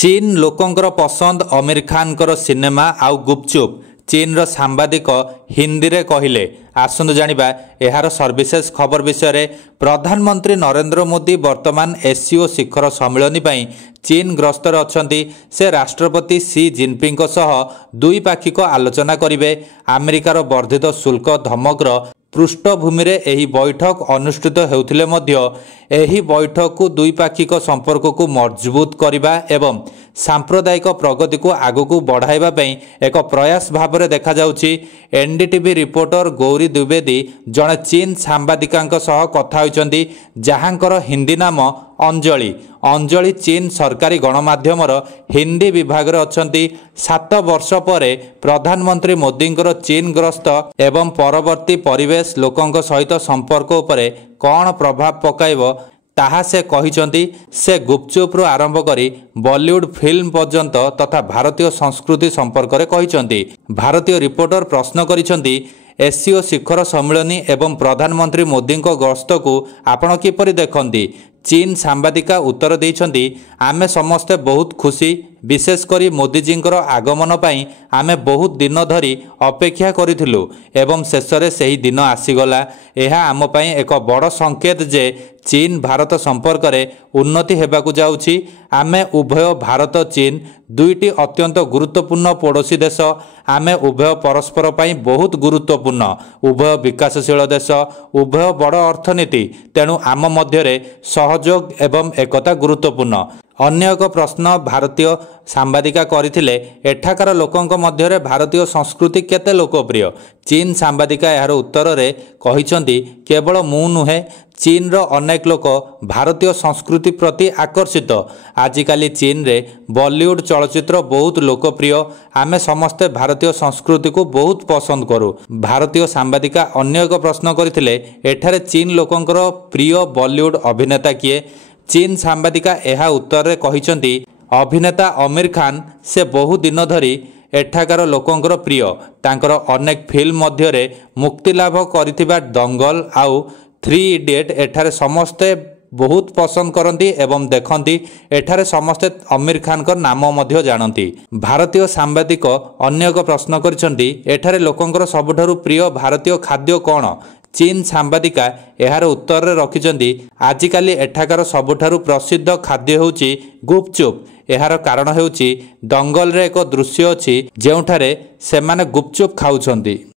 चीन लोकंकर पसंद आमिर खान सिनेमा आउ गुपचुप चीन रो सांबादिक हिंदी रे कहिले आसंतु जानिबा एहार सर्विसेस खबर विषय रे। प्रधानमंत्री नरेंद्र मोदी वर्तमान एससीओ शिखर सम्मेलन पई चीन ग्रस्तर अछंती। से राष्ट्रपति सी जिनपिंग सह द्विपाक्षिक आलोचना करिवे। अमेरिकार वर्धित शुल्क धमकर पृष्ठभूमि रे एही बैठक अनुष्ठित हेउथिले मध्य एही बैठक को द्विपाक्षिक संपर्क को मजबूत करिबा एवं सांप्रदायिक प्रगति को आगकू बढ़ाइबा पई एक प्रयास भाव देखा जाउछि। एनडीटीवी रिपोर्टर गौरी द्विवेदी जड़े चीन सांबादिकांक सह कथा होइचंदी, जहांकर हिंदी नाम अंजलि। अंजलि चीन सरकारी गणमाध्यमर हिंदी विभाग रे अछंती। 7 वर्ष परे प्रधानमंत्री मोदींकर चीन ग्रस्त एवं परवर्ती परिवेश लोकंक सहित संपर्क उपरे कौन प्रभाव पकाइबो ताहा से कहिचंती। से गुपचुप रु आरंभ करी बॉलीवुड फिल्म पर्यंत तथा भारतीय संस्कृति संपर्क रे कहिचंती। भारतीय रिपोर्टर प्रश्न करिसंती, एससीओ शिखर सम्मेलन एवं प्रधानमंत्री मोदी गस्त को आपण किपरि देखंती। चीन सांबादिका उत्तर देइछंती, आमे समस्ते बहुत खुशी, विशेषकर मोदीजींकर आगमन पाई आमे बहुत दिन धरी अपेक्षा करिथिलु एवं शेषरे सही दिन आसीगला। एहा आम पाई एक बड़ संकेत जे चीन भारत संपर्क रे उन्नति हेबाकू जाउछि। आमे उभय भारत चीन दुईटी अत्यंत गुरुत्वपूर्ण पड़ोसी देश। आमे उभय परस्पर पाई बहुत गुरुत्वपूर्ण, उभय विकासशील देश, उभय बड़ अर्थनीति। तेणु आम मध्य सहयोग एवं एकता गुरुत्वपूर्ण। अन्य एक प्रश्न भारतीय सांबादिका करथिले, एठाकार लोकंक मध्य भारतीय संस्कृति केते लोकप्रिय। चीन सांबादिका यार उत्तर रे कहिसंती, केवल मु नुहे, चीन रो अनेक लोक भारतीय संस्कृति प्रति आकर्षित। आजिकाली चीन रे बॉलीवुड चलचित्र बहुत लोकप्रिय। आमे समस्ते भारतीय संस्कृति को बहुत पसंद करू। भारतीय सांबादिका अन्य एक प्रश्न करथिले, एठारे चीन लोकंकर प्रिय बॉलीवुड अभिनेता किए। चीन सांबादिका यह उत्तर रे कहिसंती, अभिनेता आमिर खान। से बहु दिन धरी एठाकार लोकंकर प्रिय। तांकर अनेक फिल्म मध्य रे मुक्ति लाभ करिथिबा दंगल आउ 3 इडियट एठारे समस्ते बहुत पसंद करती एवं देखती। एठारे समस्ते आमिर खान का नाम मध्य जानती। भारतीय सांबादिक अन्य एक प्रश्न करिसंती, एठारे लोकंकर सबुठारु प्रिय भारतीय खाद्य कौन। चीन सांबादिका यार उत्तर रे रखिचंती, आजिकाली एठाकार सबुठारु प्रसिद्ध खाद्य होउची गुपचुप। यार कारण हेउची दंगल रे एक दृश्य अछि जेउठारे सेमाने गुपचुप खाउछंती।